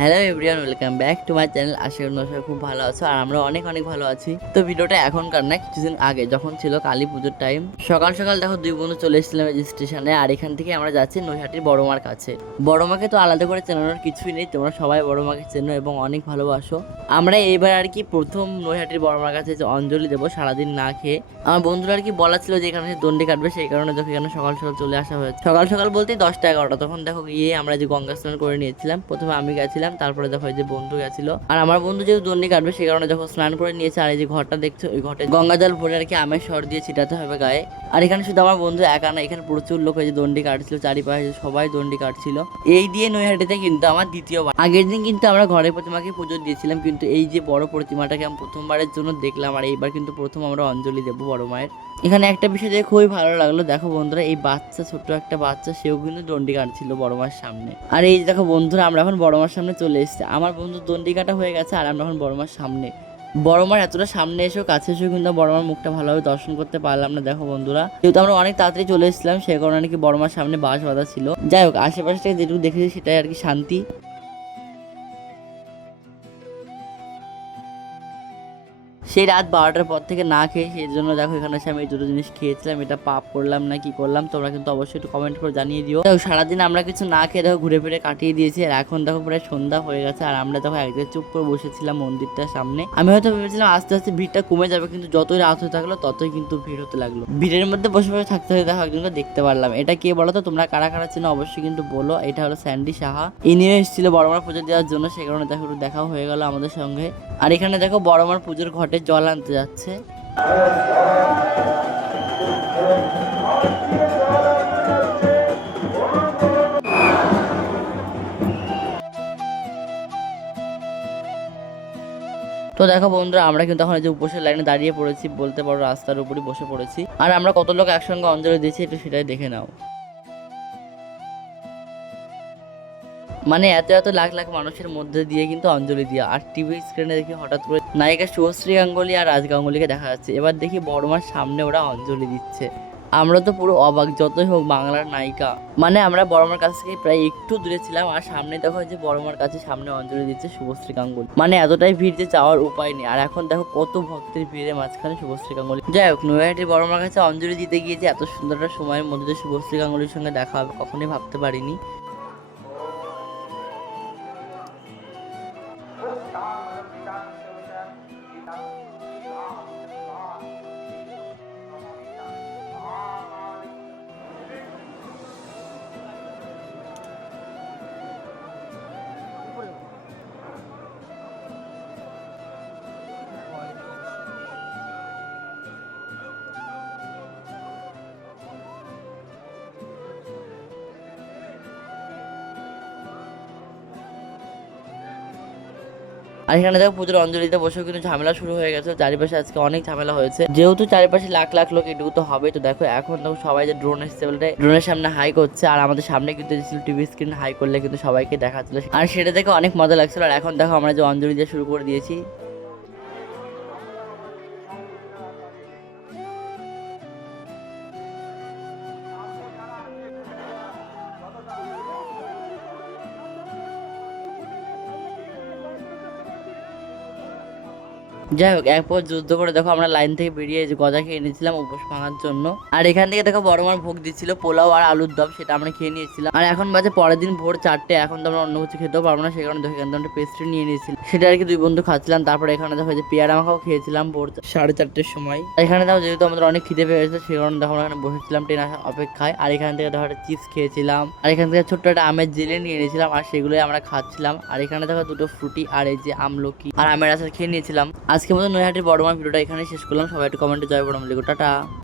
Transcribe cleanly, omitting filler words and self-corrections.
Hello everyone, welcome back to my channel. আশা করি তোমরা সবাই খুব ভালো আছো আর আমরা অনেক অনেক ভালো আছি। তো ভিডিওটা এখনকার না, কিছুদিন আগে যখন ছিল কালী পুজোর টাইম, সকাল সকাল দেখো দুই বন্ধু চলে এসেছিলাম এই স্টেশনে। আর এখান থেকে আমরা যাচ্ছি নৈহাটির বড় মার কাছে। বড় মাকে তো আলাদা করে চেনানোর কিছুই নেই, তোমরা সবাই বড় মাকে চেনো এবং অনেক ভালোবাসো। আমরা এইবার আর কি প্রথম নৈহাটির বড় মার কাছে যে অঞ্জলি দেবো সারাদিন না খেয়ে। আমার বন্ধুরা আর কি বলা ছিল যে এখানে দণ্ডি কাটবে, সেই কারণে দেখো এখানে সকাল সকাল চলে আসা হয়েছে। সকাল সকাল বলতেই 10টা 11টা। তখন দেখো গিয়ে আমরা যে গঙ্গা স্নান করে নিয়েছিলাম, প্রথমে আমি গেছিলাম, তারপরে দেখো এই যে বন্ধু গেছিল। আর আমার বন্ধু যেহেতু দণ্ডি কাটবে সেই কারণে দেখো স্নান করে নিয়েছে। আর এই যে ঘরটা দেখছো, ওই ঘরটা গঙ্গা জল ভরে আর কি আমের সর দিয়ে ছিটাতে হবে গায়ে। আর এখানে শুধু আমার বন্ধু একা না, এখানে প্রচুর লোক হয়েছে দণ্ডি কাটছিল, চারিপাশে সবাই দণ্ডি কাটছিল। এই দিয়ে নৈহাটিতে কিন্তু আমার দ্বিতীয়বার। আগের দিন কিন্তু আমরা ঘরের প্রতিমাকে পুজো দিয়েছিলাম, কিন্তু এই যে বড় প্রতিমাটাকে আমি প্রথমবারের জন্য দেখলাম। আর এইবার কিন্তু প্রথম আমরা অঞ্জলি দেবো বড় মায়ের। এখানে একটা বিষয় দেখে খুবই ভালো লাগলো, দেখো বন্ধুরা এই বাচ্চা, ছোট্ট একটা বাচ্চা, সেও কিন্তু দণ্ডি কাটছিল বড় মার সামনে। আর এই দেখো বন্ধুরা আমরা এখন বড় মার সামনে চলে এসেছি। আমার বন্ধু দণ্ডি কাটা হয়ে গেছে আর আমরা এখন বড় মার সামনে। বড় মার এতটা সামনে এসেও কাছে এসেও কিন্তু বড় মার মুখটা ভালোভাবে দর্শন করতে পারলাম না। দেখো বন্ধুরা, যেহেতু আমরা অনেক তাড়াতাড়ি চলে এসেছিলাম সেই কারণে নাকি বড় মার সামনে বাঁশ বাঁধা ছিল। যাই হোক, আশেপাশে থেকে যেটুকু দেখেছি সেটাই আর কি শান্তি। সেই রাত 12টার পর থেকে না খেয়ে, সেই জন্য দেখো এখানে এসে আমি এই দুটো জিনিস খেয়েছিলাম। এটা পাপ করলাম না কি করলাম, তোমরা কিন্তু অবশ্যই একটু কমেন্ট করে জানিয়ে দিও। দেখো সারাদিন আমরা কিছু না খেয়ে দেখো ঘুরে ফিরে কাটিয়ে দিয়েছি। আর এখন দেখো প্রায় সন্ধ্যা হয়ে গেছে আর আমরা দেখো একদিকে চুপ করে বসেছিলাম মন্দিরটার সামনে। আমি হয়তো ভেবেছিলাম আস্তে আস্তে ভিড়টা কমে যাবে, কিন্তু যতই রাত হতে থাকলো ততই কিন্তু ভিড় হতে লাগলো। ভিড়ের মধ্যে বসে বসে থাকতে থাকতে দেখো একজনকে দেখতে পারলাম। এটা কে বলো তো, তোমরা কারা কারা চেনো অবশ্যই কিন্তু বলো। এটা হলো স্যান্ডি সাহা। ইনিও এসেছিল বড়মার পুজো দেওয়ার জন্য, সেই কারণে দেখো একটু দেখাও হয়ে গেল আমাদের সঙ্গে। আর এখানে দেখো বড়মার পুজোর ঘটে জল আনতে যাচ্ছে। তো দেখো বন্ধুরা, আমরা কিন্তু এখন এই যে উপোসের লাইনে দাঁড়িয়ে পড়েছি, বলতে পারো রাস্তার উপরই বসে পড়েছি। আর আমরা কত লোক একসঙ্গে অঞ্জলি দিয়েছি একটু সেটাই দেখে নাও। মানে এত এত লাখ লাখ মানুষের মধ্যে দিয়ে কিন্তু অঞ্জলি দিয়া। আর টিভি স্ক্রিনে দেখি হঠাৎ করে নায়িকা শুভশ্রী গাঙ্গুলি আর রাজ গাঙ্গুলিকে দেখা যাচ্ছে। এবার দেখি বড়মার সামনে ওরা অঞ্জলি দিচ্ছে। আমরা তো পুরো অবাক, যতই হোক বাংলার নায়িকা। মানে আমরা বড়মার কাছ থেকে প্রায় একটু দূরে ছিলাম আর সামনে দেখো যে বড়মার কাছে সামনে অঞ্জলি দিচ্ছে শুভশ্রী গাঙ্গুলি। মানে এতটাই ভিড় যে যাওয়ার উপায় নেই। আর এখন দেখো কত ভক্তের ভিড়ের মাঝখানে শুভশ্রী গাঙ্গুলি। যাই হোক, নৈহাটির বড়মার কাছে অঞ্জলি দিতে গিয়ে যে এত সুন্দর একটা সময়ের মধ্যে যে শুভশ্রী গাঙ্গুলির সঙ্গে দেখা হবে কখনোই ভাবতে পারিনি। আর এখানে দেখো পুজোর অঞ্জলিতে বসেও কিন্তু ঝামেলা শুরু হয়ে গেছে। চারিপাশে আজকে অনেক ঝামেলা হয়েছে, যেহেতু চারিপাশে লাখ লাখ লোক, এটুকু তো হবে। তো দেখো এখন দেখো সবাই যে ড্রোন এসেছে বলে ড্রোনের সামনে হাই করছে। আর আমাদের সামনে কিন্তু টিভি স্ক্রিন হাই করলে কিন্তু সবাইকে দেখাচ্ছিল, আর সেটা দেখে অনেক মজা লাগছিল। আর এখন দেখো আমরা যে অঞ্জলি দিয়ে শুরু করে দিয়েছি। যাই হোক, এরপর যুদ্ধ করে দেখো আমরা লাইন থেকে বেরিয়ে যে গজা খেয়ে নিয়েছিলাম উপোস ভাঙার জন্য। আর এখান থেকে দেখো বড় মার ভোগ দিচ্ছিল পোলাও আর আলুর দম, সেটা আমরা খেয়ে নিয়েছিলাম। আর এখন বাজে পরের দিন ভোর 4টে। এখন তো আমরা অন্য কিছু খেতেও পারবো না, সেই কারণে দেখো এখান থেকে পেস্ট্রি নিয়ে নিয়েছিলাম, সেটা আর কি দুই বন্ধু খাচ্ছিলাম। তারপরে এখানে দেখো যে পেয়ারা মাখাও খেয়েছিলাম ভোর 4:30-র সময়। এখানে দেখো যেহেতু আমাদের অনেক খিদে পেয়ে গেছে সেই কারণে দেখো আমরা এখানে বসেছিলাম ট্রেন আসার অপেক্ষায়। আর এখান থেকে দেখো একটা চিপস খেয়েছিলাম, আর এখান থেকে ছোট্ট একটা আমের জেলি নিয়ে নিয়েছিলাম, আর সেগুলোই আমরা খাচ্ছিলাম। আর এখানে দেখো দুটো ফ্রুটি আর এই যে আমলকি আর আমের আচার খেয়ে নিয়েছিলাম। আজকের মতো নৈহাটির বড় মার ভিডিওটা এখানে শেষ করলাম। সবাই একটু কমেন্টে জয় বড় মার লিখো, টাটা।